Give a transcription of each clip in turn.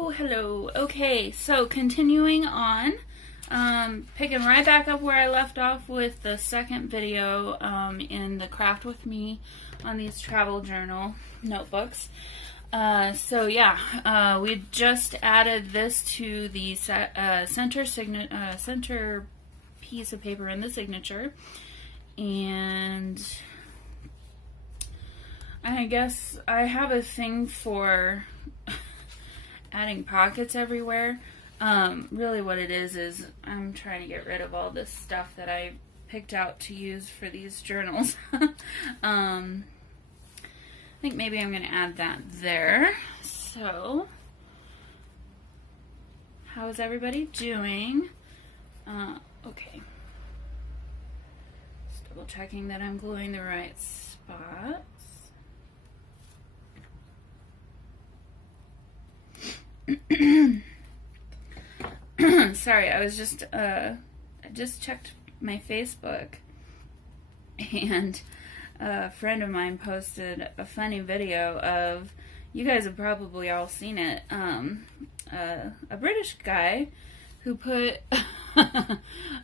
Hello. Okay, so continuing on, picking right back up where I left off with the second video in the Craft With Me on these travel journal notebooks. We just added this to the center piece of paper in the signature, and I guess I have a thing for adding pockets everywhere. Really what it is I'm trying to get rid of all this stuff that I picked out to use for these journals. I think maybe I'm going to add that there. So, how's everybody doing? Okay. Just double checking that I'm gluing the right spots. Sorry, I was just I just checked my Facebook, and a friend of mine posted a funny video of, you guys have probably all seen it, a British guy who put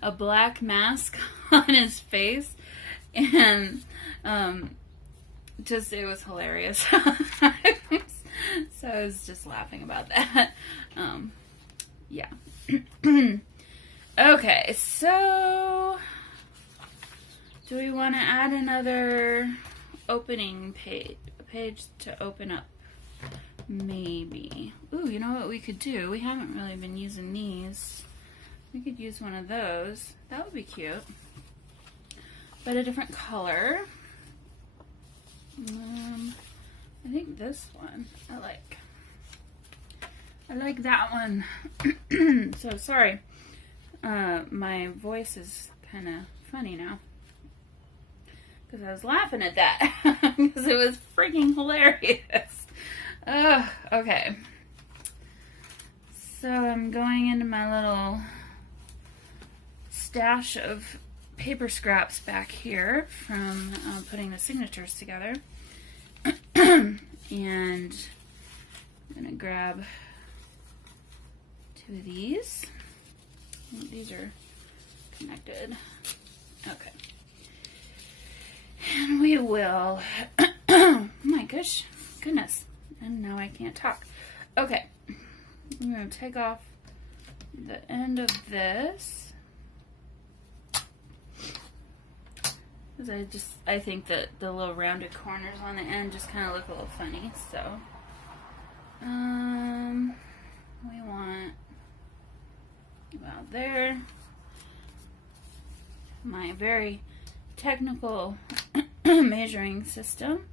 a black mask on his face, and just, it was hilarious. So I was just laughing about that. Yeah. Okay, so do we want to add another opening page, a page to open up? Maybe. Ooh, you know what we could do? We haven't really been using these. We could use one of those. That would be cute. But a different color. I think this one I like. I like that one. So sorry, my voice is kind of funny now because I was laughing at that because it was freaking hilarious. Okay. So I'm going into my little stash of paper scraps back here from putting the signatures together. And I'm going to grab two of these. These are connected. Okay. And we will, oh my goodness. And now I can't talk. Okay. I'm going to take off the end of this. Because I think that the little rounded corners on the end just kind of look a little funny, so we want about there. My very technical measuring system.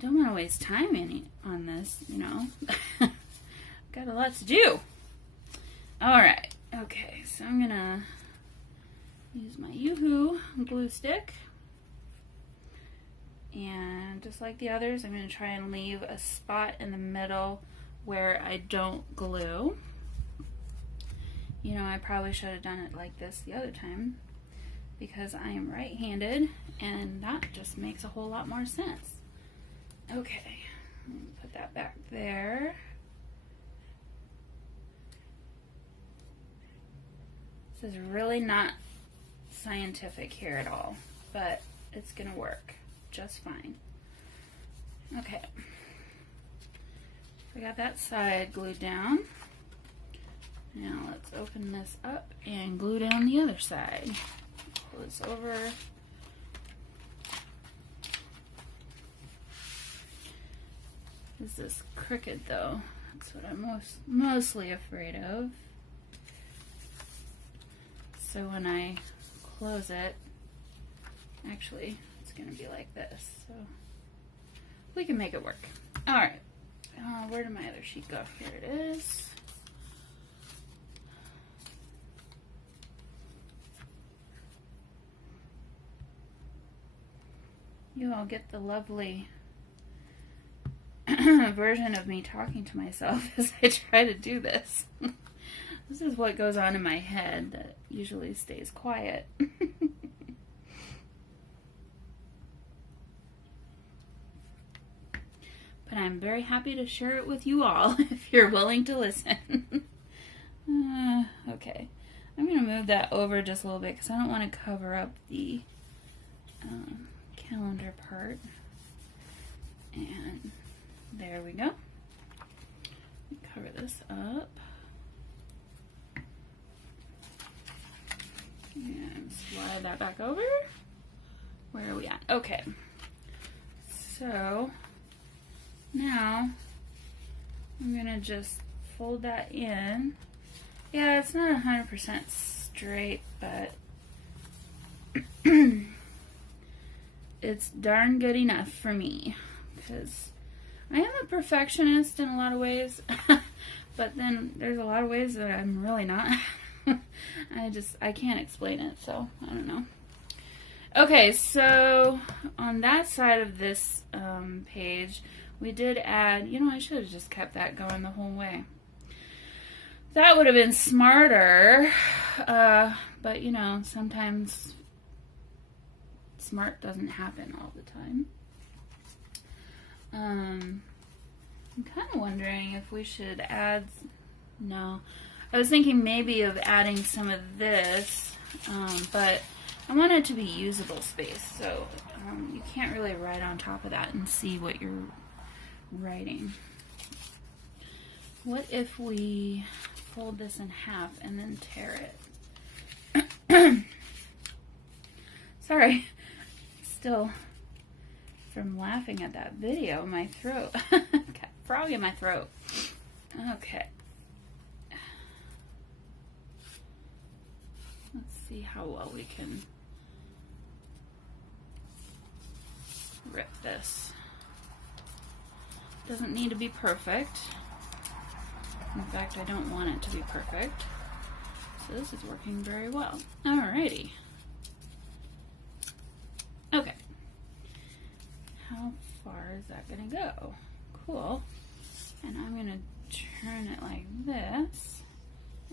Don't want to waste time on this, you know. Got a lot to do. All right. Okay, so I'm gonna use my Yoo-Hoo glue stick, and just like the others, I'm gonna try and leave a spot in the middle where I don't glue. You know, I probably should have done it like this the other time because I am right-handed, and that just makes a whole lot more sense. Okay, I'm gonna put that back there. This is really not scientific here at all, but it's gonna work just fine. Okay, I got that side glued down. Now let's open this up and glue down the other side. Pull this over. This is crooked though. That's what I'm mostly afraid of. So when I close it, actually, it's going to be like this. So we can make it work. All right. Where did my other sheet go? Here it is. You all get the lovely version of me talking to myself as I try to do this. This is what goes on in my head that usually stays quiet. but I'm very happy to share it with you all if you're willing to listen. Okay, I'm going to move that over just a little bit because I don't want to cover up the calendar part. And there we go. Cover this up. And slide that back over. Where are we at? Okay. So now I'm going to just fold that in. Yeah, it's not 100% straight, but it's darn good enough for me because I am a perfectionist in a lot of ways, but then there's a lot of ways that I'm really not. I can't explain it, so I don't know. Okay, so on that side of this page, we did add, you know, I should have just kept that going the whole way. That would have been smarter, but you know, sometimes smart doesn't happen all the time. I'm kind of wondering if we should add, no, I was thinking maybe of adding some of this, but I want it to be usable space, so you can't really write on top of that and see what you're writing. What if we fold this in half and then tear it? Sorry, still from laughing at that video, my throat, got a frog in my throat. Okay. Let's see how well we can rip this. Doesn't need to be perfect. In fact, I don't want it to be perfect. So this is working very well. Alrighty. Okay. How far is that gonna go? Cool. And I'm gonna turn it like this.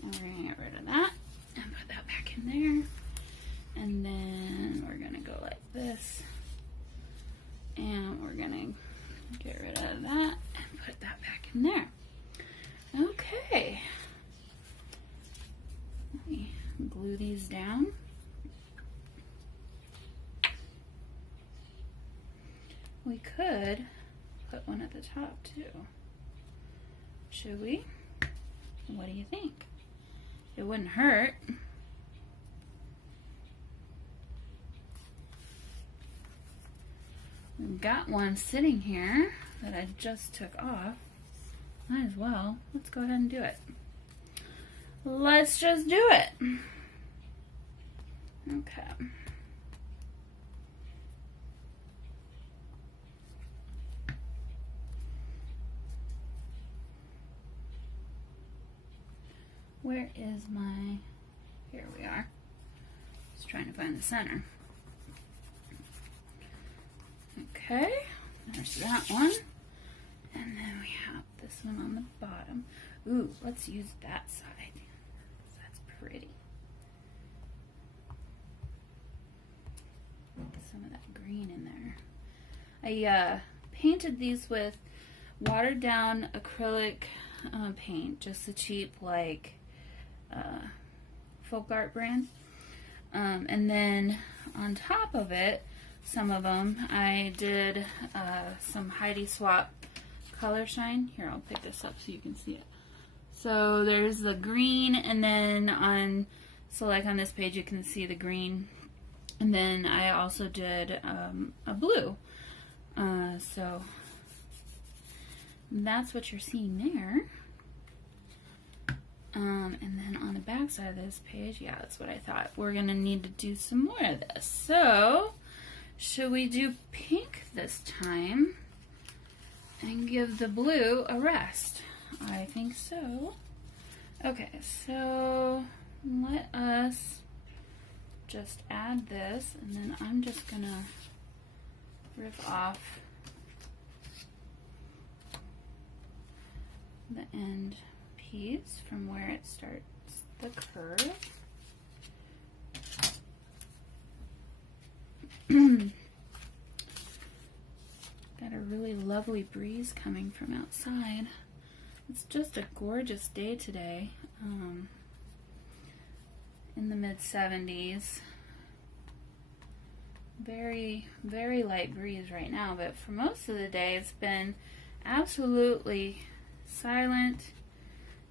And we're gonna get rid of that and put that back in there. And then we're gonna go like this. And we're gonna get rid of that and put that back in there. Okay. Let me glue these down. We could put one at the top too. Should we? What do you think? It wouldn't hurt. We've got one sitting here that I just took off. Might as well. Let's go ahead and do it. Let's just do it. Okay. Where is my, here we are. Just trying to find the center. Okay, there's that one. And then we have this one on the bottom. Ooh, let's use that side. That's pretty. Some of that green in there. I painted these with watered down acrylic paint, just the cheap like folk art brand. And then on top of it, some of them, I did some Heidi Swap color shine. Here, I'll pick this up so you can see it. So there's the green, and then on, so like on this page you can see the green, and then I also did a blue. So that's what you're seeing there. And then on the back side of this page, yeah, that's what I thought. We're gonna need to do some more of this. So should we do pink this time and give the blue a rest? I think so. Okay, so let us just add this, and then I'm just gonna rip off the end piece from where it starts the curve. Got a really lovely breeze coming from outside. It's just a gorgeous day today. In the mid-70s. Very, very light breeze right now, but for most of the day it's been absolutely silent.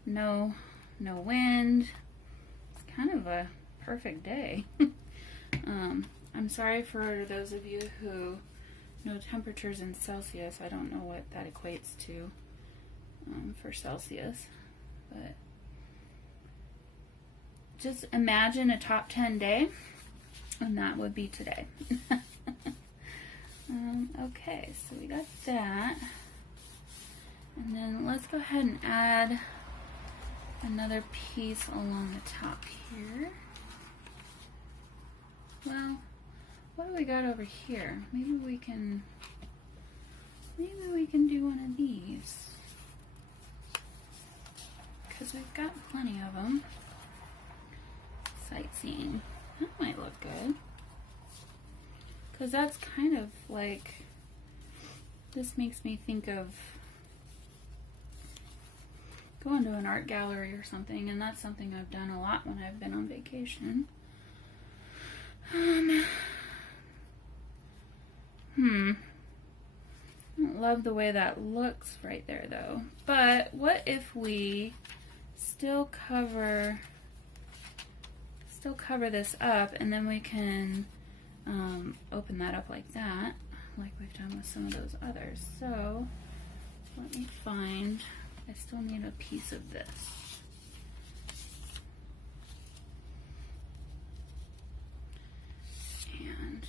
No wind. It's kind of a perfect day. I'm sorry for those of you who know temperatures in Celsius. I don't know what that equates to for Celsius, but just imagine a top 10 day, and that would be today. Okay, so we got that. And then let's go ahead and add another piece along the top here. Well, what do we got over here? Maybe we can do one of these, because we've got plenty of them. Sightseeing. That might look good. Because that's kind of like, this makes me think of going to an art gallery or something, and that's something I've done a lot when I've been on vacation. I don't love the way that looks right there though. But what if we still cover this up, and then we can open that up like that, like we've done with some of those others. So let me find, I still need a piece of this. And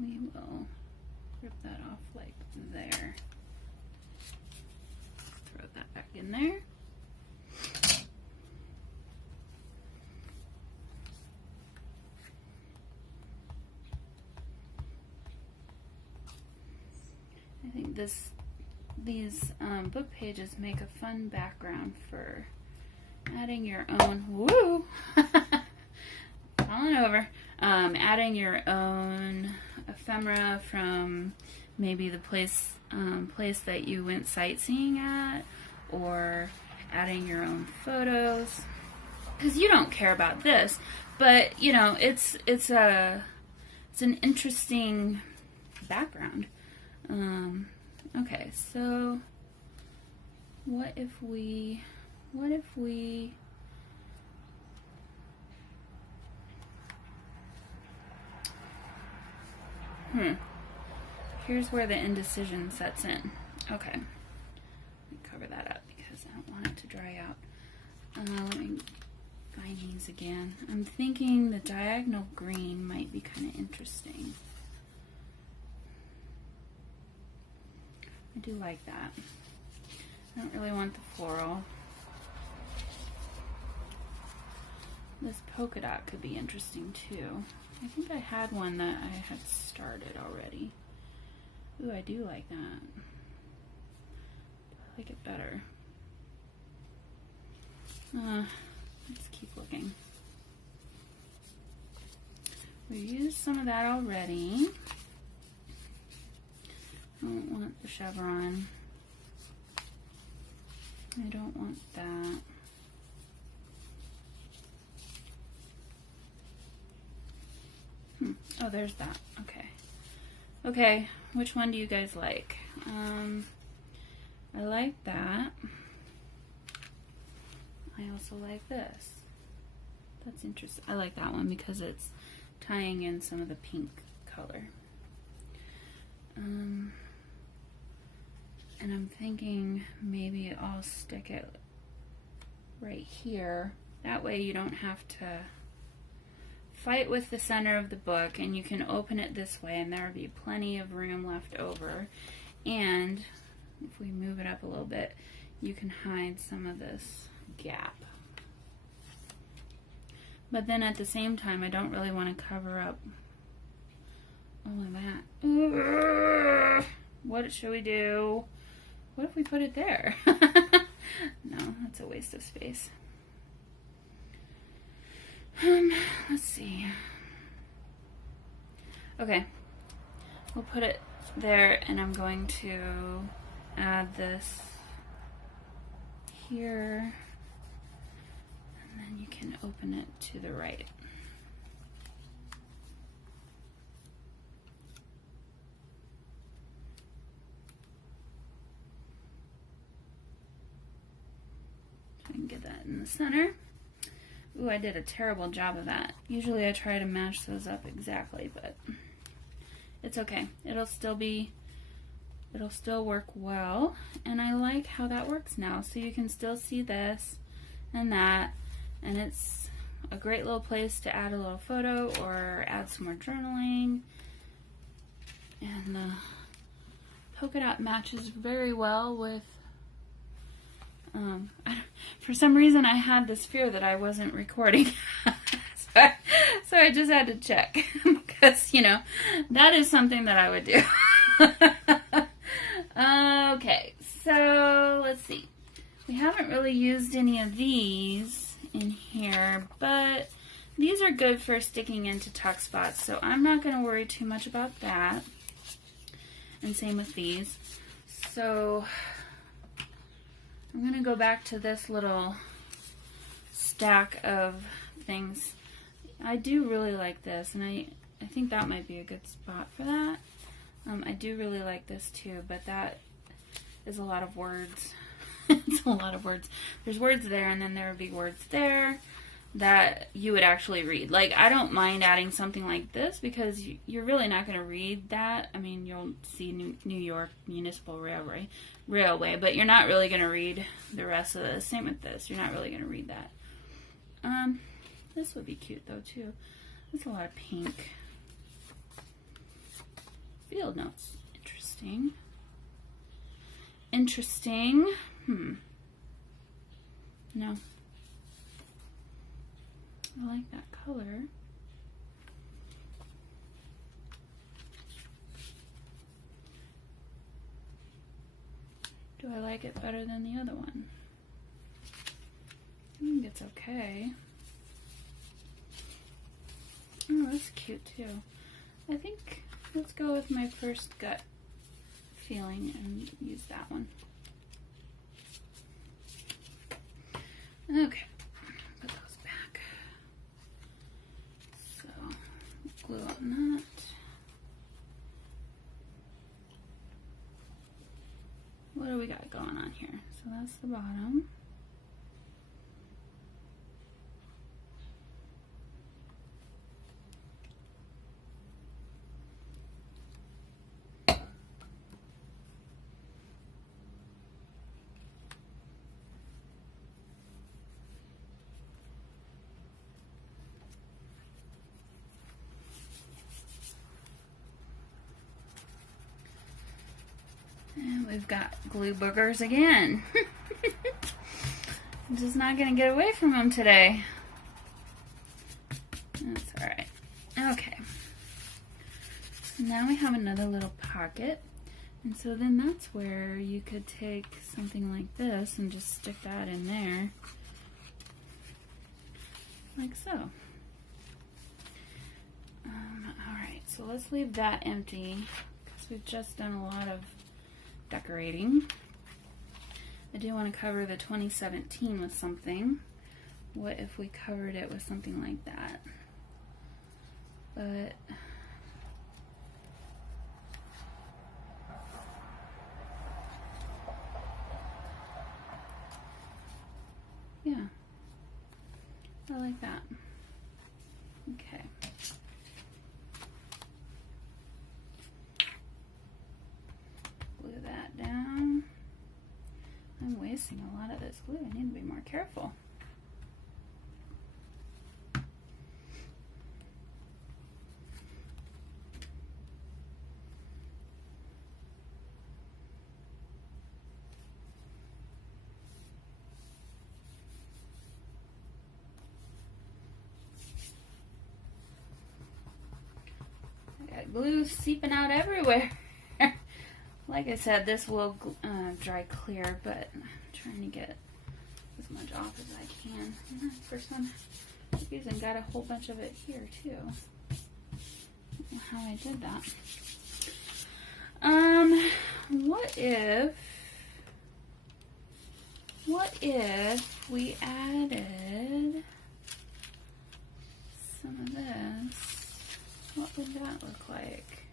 we will rip that off like there. Throw that back in there. I think these book pages make a fun background for adding your own, woo, falling over, adding your own ephemera from maybe the place that you went sightseeing at, or adding your own photos, because you don't care about this, but you know, it's an interesting background. Okay, so what if we here's where the indecision sets in. Okay, let me cover that up because I don't want it to dry out. Let me find these again. I'm thinking the diagonal green might be kind of interesting. I do like that. I don't really want the floral. This polka dot could be interesting too. I think I had one that I had started already. Ooh, I do like that. I like it better. Let's keep looking. We used some of that already. I don't want the chevron. I don't want that. Oh, there's that. Okay. Okay, which one do you guys like? I like that. I also like this. That's interesting. I like that one because it's tying in some of the pink color. And I'm thinking maybe I'll stick it right here. That way you don't have to fight with the center of the book, and you can open it this way and there will be plenty of room left over. And if we move it up a little bit, you can hide some of this gap. But then at the same time, I don't really want to cover up all of that. What should we do? What if we put it there? No, that's a waste of space. Let's see. Okay, we'll put it there, and I'm going to add this here, and then you can open it to the right. So I can get that in the center. Ooh, I did a terrible job of that. Usually I try to match those up exactly, but it's okay. It'll still work well, and I like how that works now. So you can still see this and that, and it's a great little place to add a little photo or add some more journaling. And the polka dot matches very well with for some reason I had this fear that I wasn't recording. so I just had to check because, you know, that is something that I would do. Okay, so let's see. We haven't really used any of these in here, but these are good for sticking into tuck spots, so I'm not going to worry too much about that. And same with these. So I'm going to go back to this little stack of things. I do really like this, and I think that might be a good spot for that. I do really like this too, but that is a lot of words. It's a lot of words. There's words there, and then there would be words there that you would actually read. Like, I don't mind adding something like this because you're really not going to read that. I mean, you'll see New York Municipal Railway, but you're not really going to read the rest of this. Same with this. You're not really going to read that. This would be cute, though, too. There's a lot of pink. Field notes. Interesting. Interesting. No. I like that color. Do I like it better than the other one? I think it's okay. Oh, that's cute too. I think let's go with my first gut feeling and use that one. Okay, put those back. So, glue on that. What do we got going on here? So that's the bottom. And we've got glue boogers again. I'm just not going to get away from them today. That's alright. Okay. So now we have another little pocket. And so then that's where you could take something like this and just stick that in there. Like so. Alright, so let's leave that empty because we've just done a lot of decorating. I do want to cover the 2017 with something. What if we covered it with something like that? But yeah, I like that. Okay. Glue that down. I'm wasting a lot of this glue. I need to be more careful. I got glue seeping out everywhere. Like I said, this will dry clear, but I'm trying to get as much off as I can. And for some reason, got a whole bunch of it here too. how I did that. What if we added some of this? What would that look like?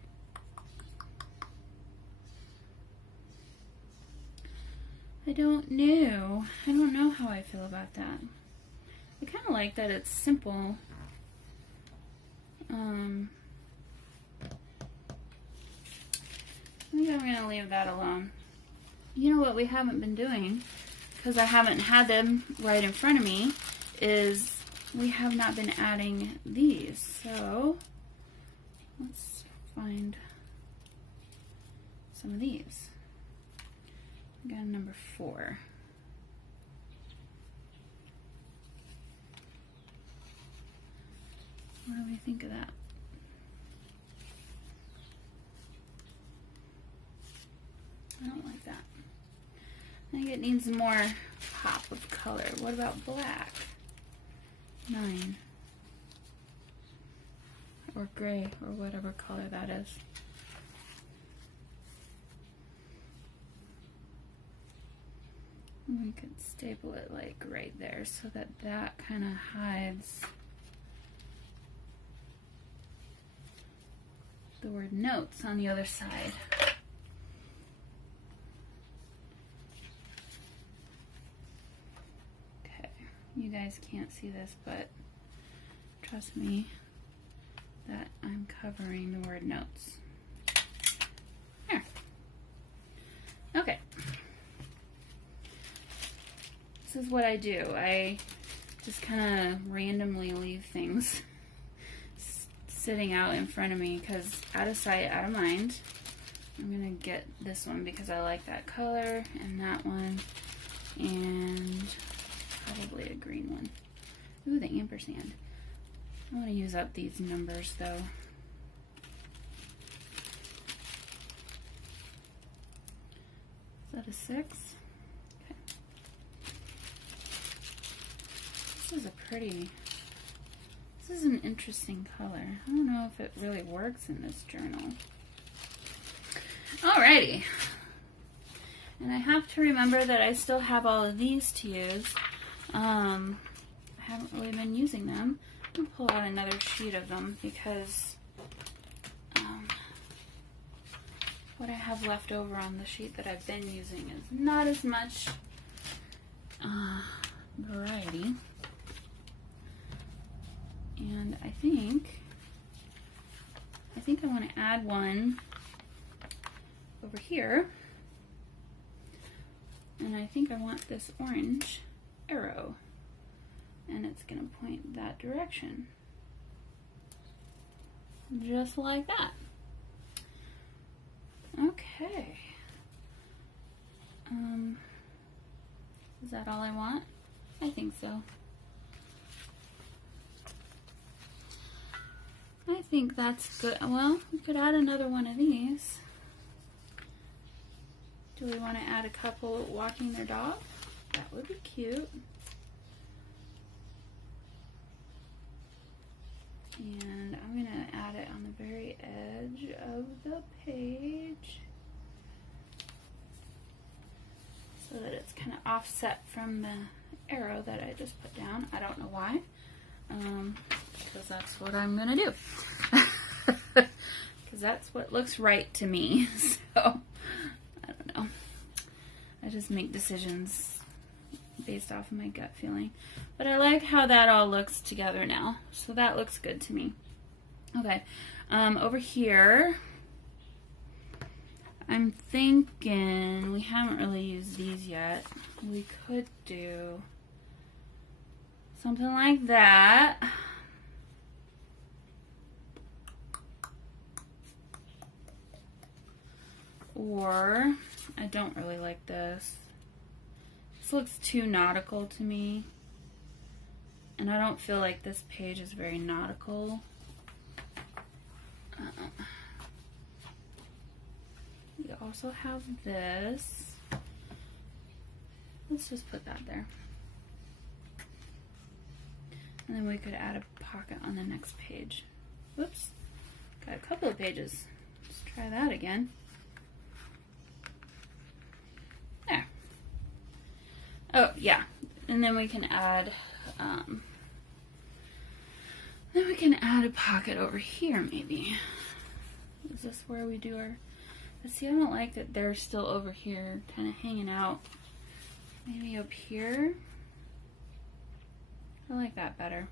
I don't know. I don't know how I feel about that. I kind of like that it's simple. I think I'm going to leave that alone. You know what we haven't been doing, because I haven't had them right in front of me, is we have not been adding these. So let's find some of these. I got number 4. What do we think of that? I don't like that. I think it needs more pop of color. What about black? 9. Or gray, or whatever color that is. We could staple it like right there so that that kind of hides the word notes on the other side. Okay, you guys can't see this, but trust me that I'm covering the word notes. There. Okay. This is what I do. I just kind of randomly leave things sitting out in front of me because out of sight, out of mind. I'm gonna get this one because I like that color, and that one, and probably a green one. Ooh, the ampersand. I want to use up these numbers though. Is that a 6? This is an interesting color. I don't know if it really works in this journal. Alrighty. And I have to remember that I still have all of these to use. I haven't really been using them. I'm going to pull out another sheet of them because what I have left over on the sheet that I've been using is not as much variety. And I think I want to add one over here. And I think I want this orange arrow. And it's going to point that direction. Just like that. Okay. Is that all I want? I think so. I think that's good. Well, we could add another one of these. Do we want to add a couple walking their dog? That would be cute. And I'm going to add it on the very edge of the page so that it's kind of offset from the arrow that I just put down. I don't know why. Because that's what I'm gonna do. Because that's what looks right to me. So, I don't know. I just make decisions based off of my gut feeling. But I like how that all looks together now. So that looks good to me. Okay. Over here, I'm thinking we haven't really used these yet. We could do something like that. Or, I don't really like this. This looks too nautical to me. And I don't feel like this page is very nautical. We also have this. Let's just put that there. And then we could add a pocket on the next page. Whoops. Got a couple of pages. Let's try that again. There. Oh, yeah. And then we can add, a pocket over here, maybe. Is this where we do our... But see, I don't like that they're still over here, kind of hanging out. Maybe up here. I like that better.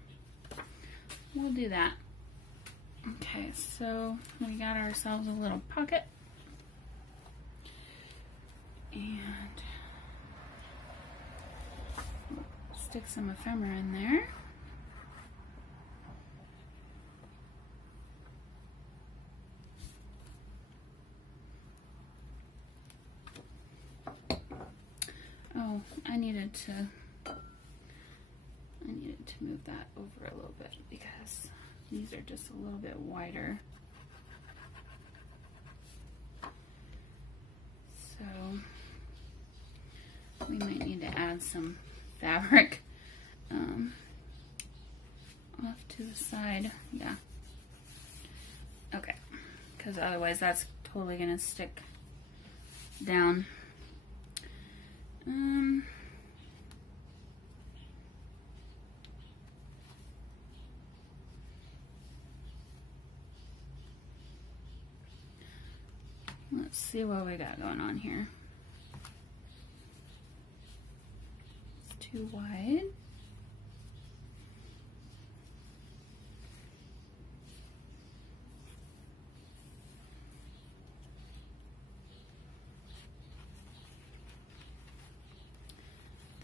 We'll do that. Okay, so we got ourselves a little pocket. And stick some ephemera in there. Oh, I needed to move that over a little bit because these are just a little bit wider. So we might need to add some fabric off to the side. Yeah. Okay. Because otherwise that's totally going to stick down. Let's see what we got going on here. It's too wide.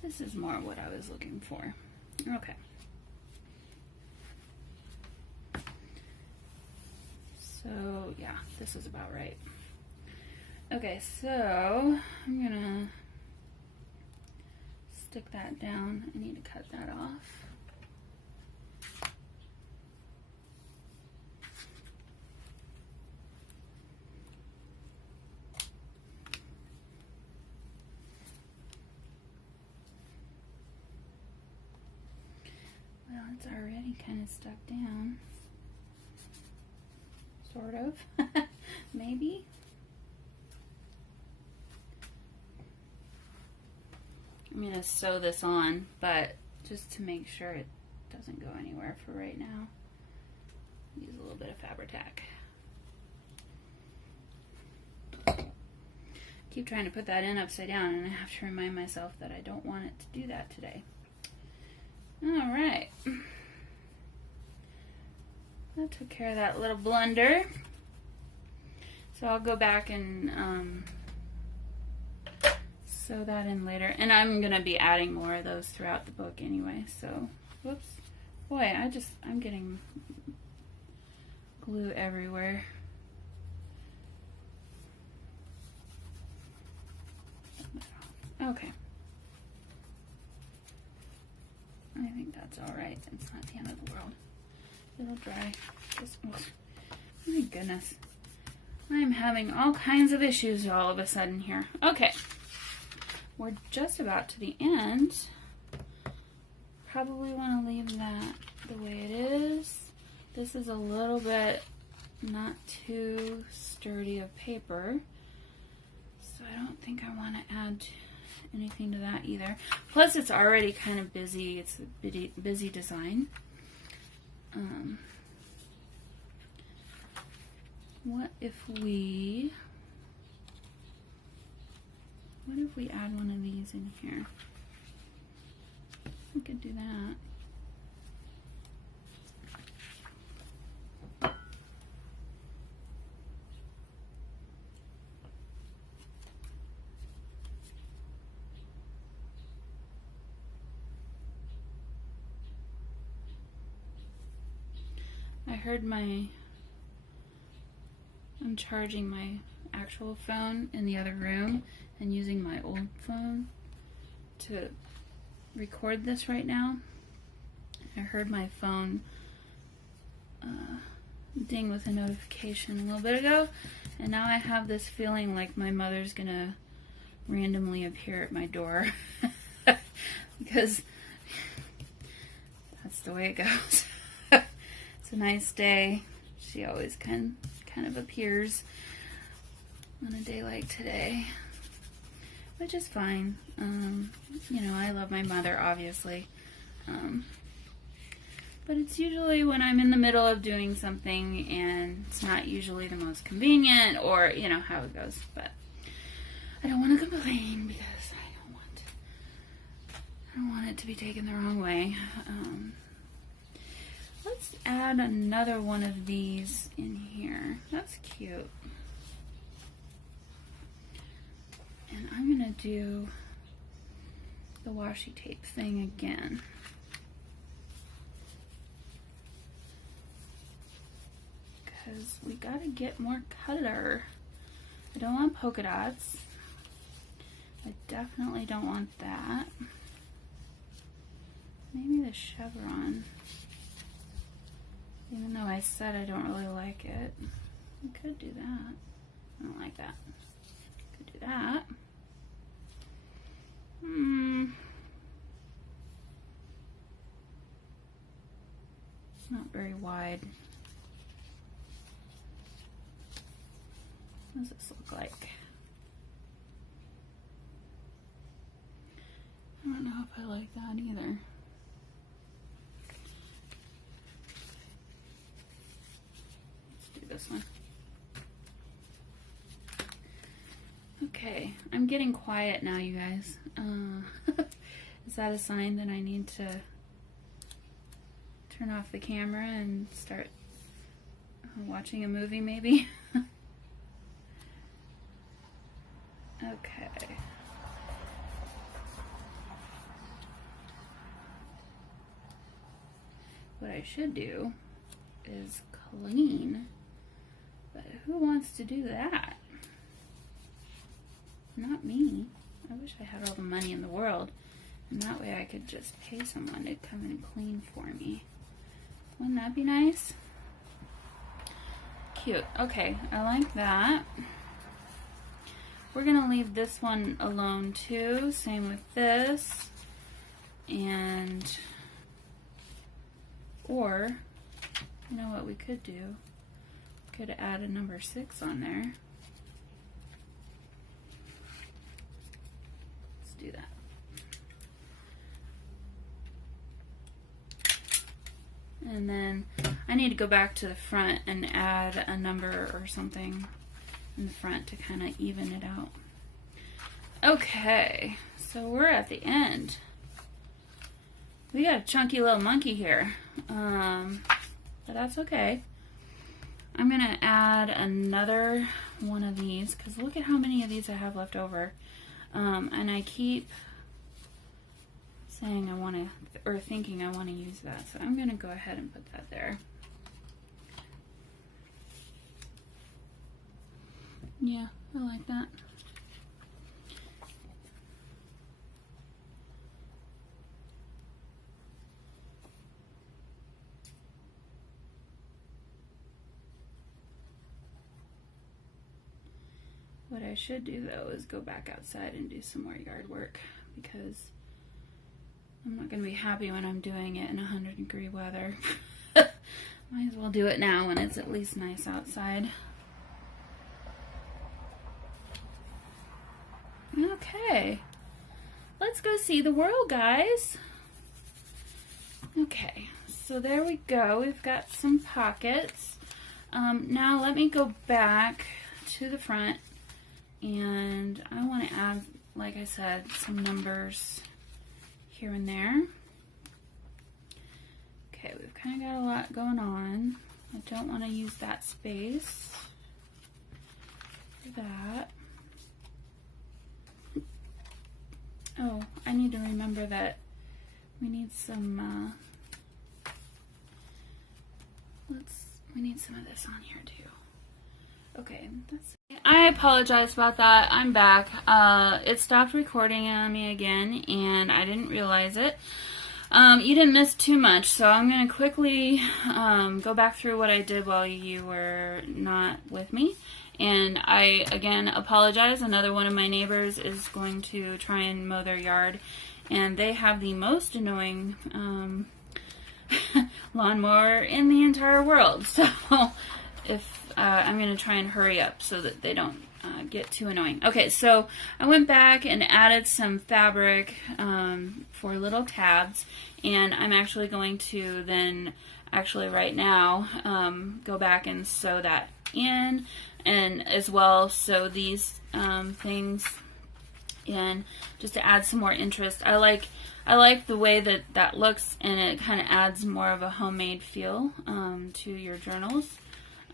This is more what I was looking for. Okay. So, yeah, this is about right. Okay, so I'm gonna stick that down. I need to cut that off. Well, it's already kind of stuck down. Sort of. Maybe. I'm going to sew this on, but just to make sure it doesn't go anywhere for right now, use a little bit of Fabri-Tac. Keep trying to put that in upside down, and I have to remind myself that I don't want it to do that today. Alright. That took care of that little blunder. So I'll go back and sew that in later. And I'm going to be adding more of those throughout the book anyway. So, whoops. Boy, I'm getting glue everywhere. Okay. I think that's alright. It's not the end of the world. It'll dry. Just, oh my goodness. I'm having all kinds of issues all of a sudden here. Okay. We're just about to the end. Probably want to leave that the way it is. This is a little bit not too sturdy of paper. So I don't think I want to add anything to that either. Plus it's already kind of busy. It's a busy design. What if we add one of these in here? We could do that. I heard I'm charging my actual phone in the other room and using my old phone to record this right now. I heard my phone ding with a notification a little bit ago, and now I have this feeling like my mother's gonna randomly appear at my door because that's the way it goes. It's a nice day. She always kind of appears on a day like today, which is fine. You know, I love my mother, obviously. But it's usually when I'm in the middle of doing something and it's not usually the most convenient, or, you know, how it goes. But I don't want to complain because I don't want it to be taken the wrong way. Let's add another one of these in here. That's cute. And I'm going to do the washi tape thing again. Because we got to get more color. I don't want polka dots. I definitely don't want that. Maybe the chevron. Even though I said I don't really like it. We could do that. I don't like that. Could do that. It's not very wide. What does this look like? I don't know if I like that either. Let's do this one. Okay, I'm getting quiet now, you guys. Is that a sign that I need to turn off the camera and start watching a movie, maybe? Okay. What I should do is clean, but who wants to do that? Not me. I wish I had all the money in the world, and that way I could just pay someone to come and clean for me. Wouldn't that be nice? Cute. Okay, I like that. We're gonna leave this one alone too. Same with this. And, or, you know what we could do? We could add a number 6 on there. Let's do that. And then I need to go back to the front and add a number or something in the front to kind of even it out. Okay, so we're at the end. We got a chunky little monkey here, but that's okay. I'm gonna add another one of these because look at how many of these I have left over, and I keep saying I want to, or thinking I want to use that, so I'm gonna go ahead and put that there. Yeah, I like that. What I should do though is go back outside and do some more yard work because I'm not going to be happy when I'm doing it in 100-degree weather. Might as well do it now when it's at least nice outside. Okay, let's go see the world, guys. Okay, so there we go. We've got some pockets. Now let me go back to the front, and I want to add, like I said, some numbers here and there. Okay, we've kind of got a lot going on. I don't want to use that space for that. Oh, I need to remember that we need some, we need some of this on here too. Okay, I apologize about that. I'm back. It stopped recording on me again, and I didn't realize it. You didn't miss too much, so I'm going to quickly go back through what I did while you were not with me. And I, again, apologize. Another one of my neighbors is going to try and mow their yard, and they have the most annoying lawnmower in the entire world. So I'm going to try and hurry up so that they don't get too annoying. Okay, so I went back and added some fabric for little tabs, and I'm actually going to then, right now, go back and sew that in, and as well sew these things in just to add some more interest. I like the way that looks, and it kind of adds more of a homemade feel to your journals.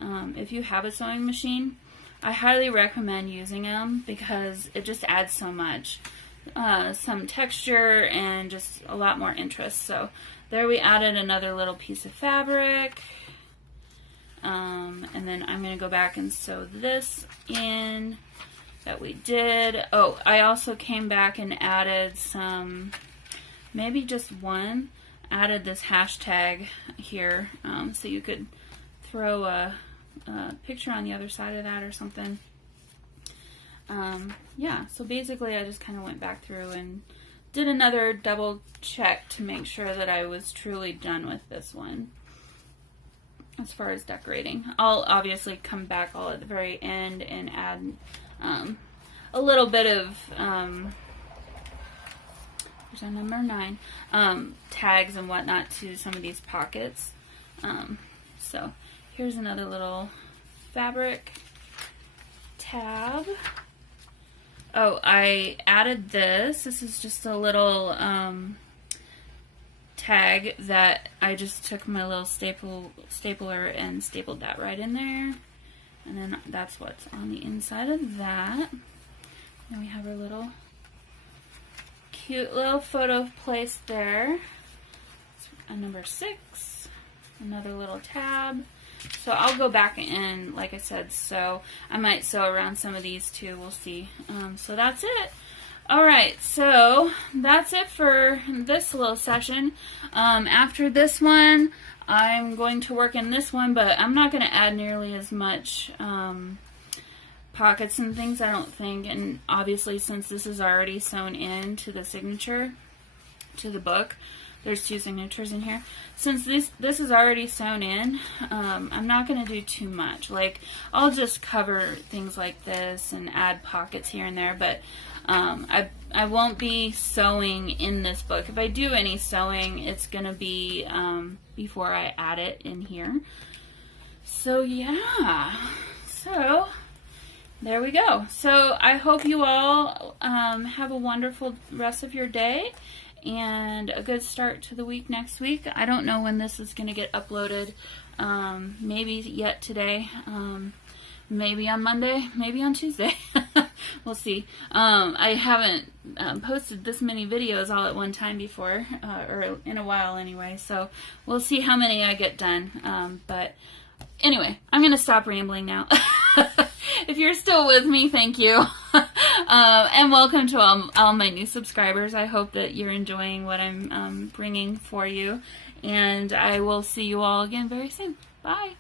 If you have a sewing machine, I highly recommend using them because it just adds so much. Some texture and just a lot more interest. So there we added another little piece of fabric. And then I'm going to go back and sew this in that we did. Oh, I also came back and added some, maybe just one, added this hashtag here so you could throw a picture on the other side of that or something. Yeah, so basically I just kind of went back through and did another double check to make sure that I was truly done with this one as far as decorating. I'll obviously come back all at the very end and add a little bit of here's our number 9 tags and whatnot to some of these pockets. So here's another little fabric tab. Oh, I added this. This is just a little tag that I just took my little stapler and stapled that right in there. And then that's what's on the inside of that. Then we have our little cute little photo placed there. It's a number 6. Another little tab. So I'll go back and, like I said, sew. I might sew around some of these too. We'll see. So that's it. Alright, so that's it for this little session. After this one, I'm going to work in this one, but I'm not going to add nearly as much pockets and things, I don't think. And obviously, since this is already sewn in to the signature, to the book, there's 2 signatures in here. Since this is already sewn in, I'm not going to do too much. Like, I'll just cover things like this and add pockets here and there, but I won't be sewing in this book. If I do any sewing, it's going to be before I add it in here. So, yeah. So, there we go. So, I hope you all have a wonderful rest of your day and a good start to the week next week. I don't know when this is going to get uploaded. Maybe yet today. Maybe on Monday. Maybe on Tuesday. We'll see. I haven't posted this many videos all at one time before, or in a while anyway. So we'll see how many I get done. But anyway, I'm going to stop rambling now. If you're still with me, thank you. And welcome to all my new subscribers. I hope that you're enjoying what I'm bringing for you. And I will see you all again very soon. Bye.